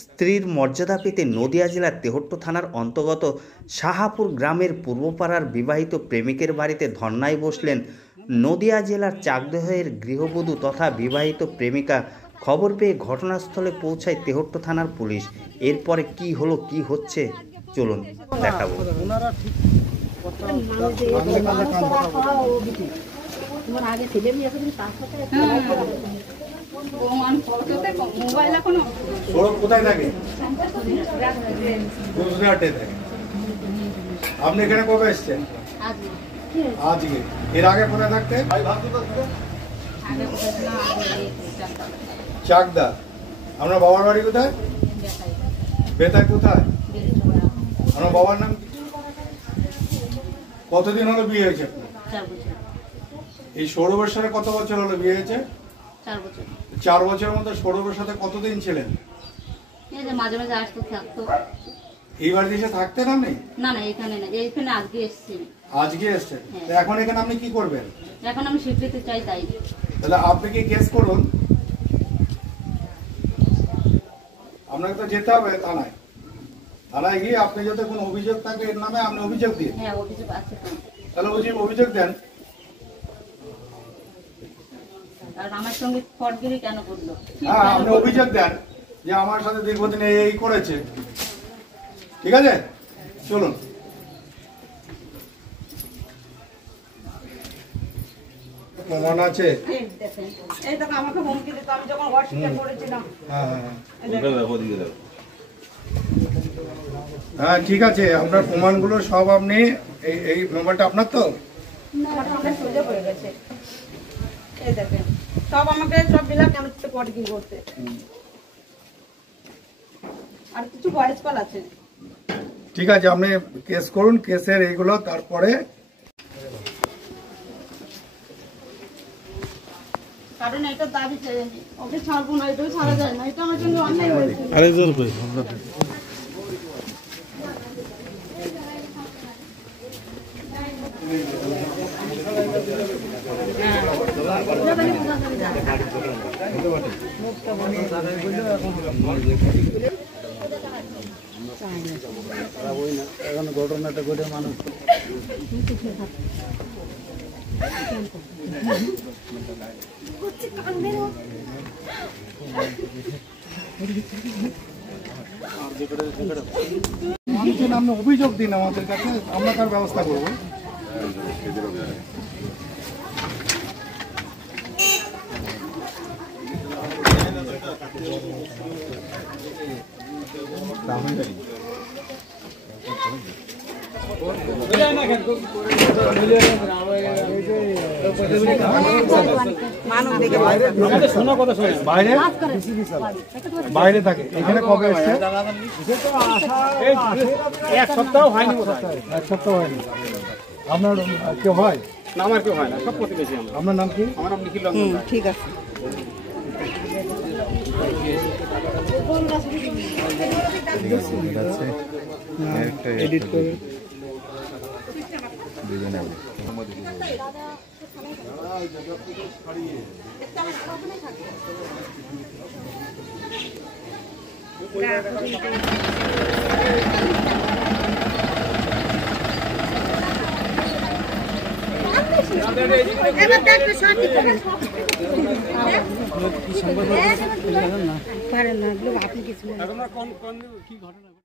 স্ত্রীর মর্যাদা পেতে নদিয়া জেলার তেহট্ট থানার অন্তর্গত শাহাপুর গ্রামের পূর্বপাড়ার বিবাহিত প্রেমিকের বাড়িতে ধর্নায় বসলেন নদিয়া জেলার চাকদহের গৃহবধূ তথা বিবাহিত প্রেমিকা। খবর পেয়ে ঘটনাস্থলে পৌঁছায় তেহট্ট থানার পুলিশ। এরপরে কি হলো, কি হচ্ছে, চলুন দেখাবো। আপনি এখানে কবে এসছেন? আজকে। এর আগে কোথায় থাকতে? চাকদা। আপনার বাবার বাড়ি কোথায়? বেতায়। কোথায়? আপনার বাবার নাম কি? কতদিন হলো বিয়ে হয়েছে? এই সৌরভের সাথে কত বছর হলো বিয়ে হয়েছে? 4 বছর। 4 বছরের মধ্যে সৌরভের সাথে কতদিন ছিলেন? মাঝে মাঝে আসতে থাকতো। এই বাড়িতে এসে থাকতেন আপনি? না না, এখানে না, এইখানে আজকে এসেছি। আজকে এসেছেন? এখন এখানে আপনি কি করবেন? এখন আমি স্বীকৃতি চাই। তাই তাহলে আপনি কি কেস করুন? আপনাকে তো যেতে হবে থানায়। থানায় গিয়ে আপনি যদি কোনো অভিযোগ থাকে এর নামে আপনি অভিযোগ দিন। হ্যাঁ, অভিযোগ আছে তো। তাহলে অভিযোগ দেন। আর আমার সঙ্গে ফটগিরি কেন করলো? হ্যাঁ, আপনি অভিযোগ দেন যে আমার সাথে দীর্ঘদিন এই করেছে। ঠিক আছে, চলুন। প্রমাণ আছে? এই দেখো, আমাকে হুমকি দিত আমি যখন অস্বীকার করেছিলাম। হ্যাঁ, ঠিক আছে, আপনার প্রমাণগুলো সব আপনি এই মোবাইলটা আপনার তো? সুযোগ হয়ে গেছে। এই দেখেন, সব আমাকে সব বিলাক কেন পটকি করতে। আর কিছু বয়স্কাল আছে। ঠিক আছে, আপনি কেস করুন, কেসের এইগুলো তারপরে। কারণ এটা দাবি চাই, ওকে ছাড়বো না, এটাও ছাড়া যায় না, এটা আমার জন্য অন্যায় হয়েছে। ঘটনাটা ঘটে মানুষ আপনি অভিযোগ দিন আমাদের কাছে, আমরা তার ব্যবস্থা করবো। বাইরে থাকে, এখানে কবে এসছে? এক সপ্তাহ হয়নি। আপনার কেউ হয় না? আমার কেউ হয় না, সব প্রতিবেশী। আপনার নাম কি? আমার নাম নিখিল রঞ্জন। ঠিক আছে। এডিট করে পারেন না, আপনি কিছু